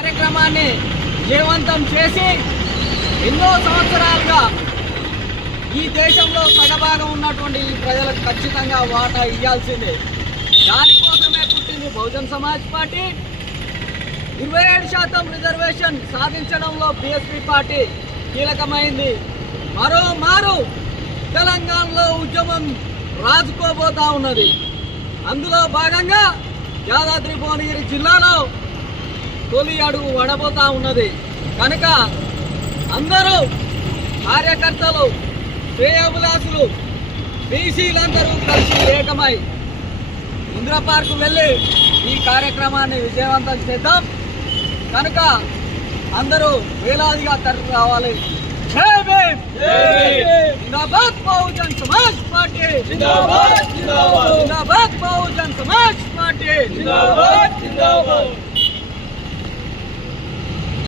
కార్యక్రమాన్ని జయవంతం చేసి ఎన్నో సంవత్సరాలుగా ఈ దేశంలో సగభాగం ఉన్నటువంటి ఈ ప్రజలకు ఖచ్చితంగా వాటా ఇవ్వాల్సిందే దానికోసమే పుట్టింది బహుజన్ సమాజ్ పార్టీ. ఇరవై ఏడు శాతం రిజర్వేషన్ సాధించడంలో బిఎస్పీ పార్టీ కీలకమైంది. మరోమారు తెలంగాణలో ఉద్యమం రాజుకోబోతా ఉన్నది. అందులో భాగంగా యాదాద్రి భువనగిరి జిల్లాలో తొలి అడుగు వడబోతా ఉన్నది. కనుక అందరూ కార్యకర్తలు శ్రేయోభిలాసులు బీసీలందరూ కలిసి ఏకమై ఇందిరా పార్కు వెళ్ళి ఈ కార్యక్రమాన్ని విజయవంతం చేద్దాం. కనుక అందరూ వేలాదిగా తరలి రావాలి. జిందాబాద్ బహుజన్ సమాజ్ పార్టీ! జిందాబాద్ జిందాబాద్! జిందాబాద్ బహుజన్ సమాజ్ పార్టీ! జిందాబాద్ జిందాబాద్!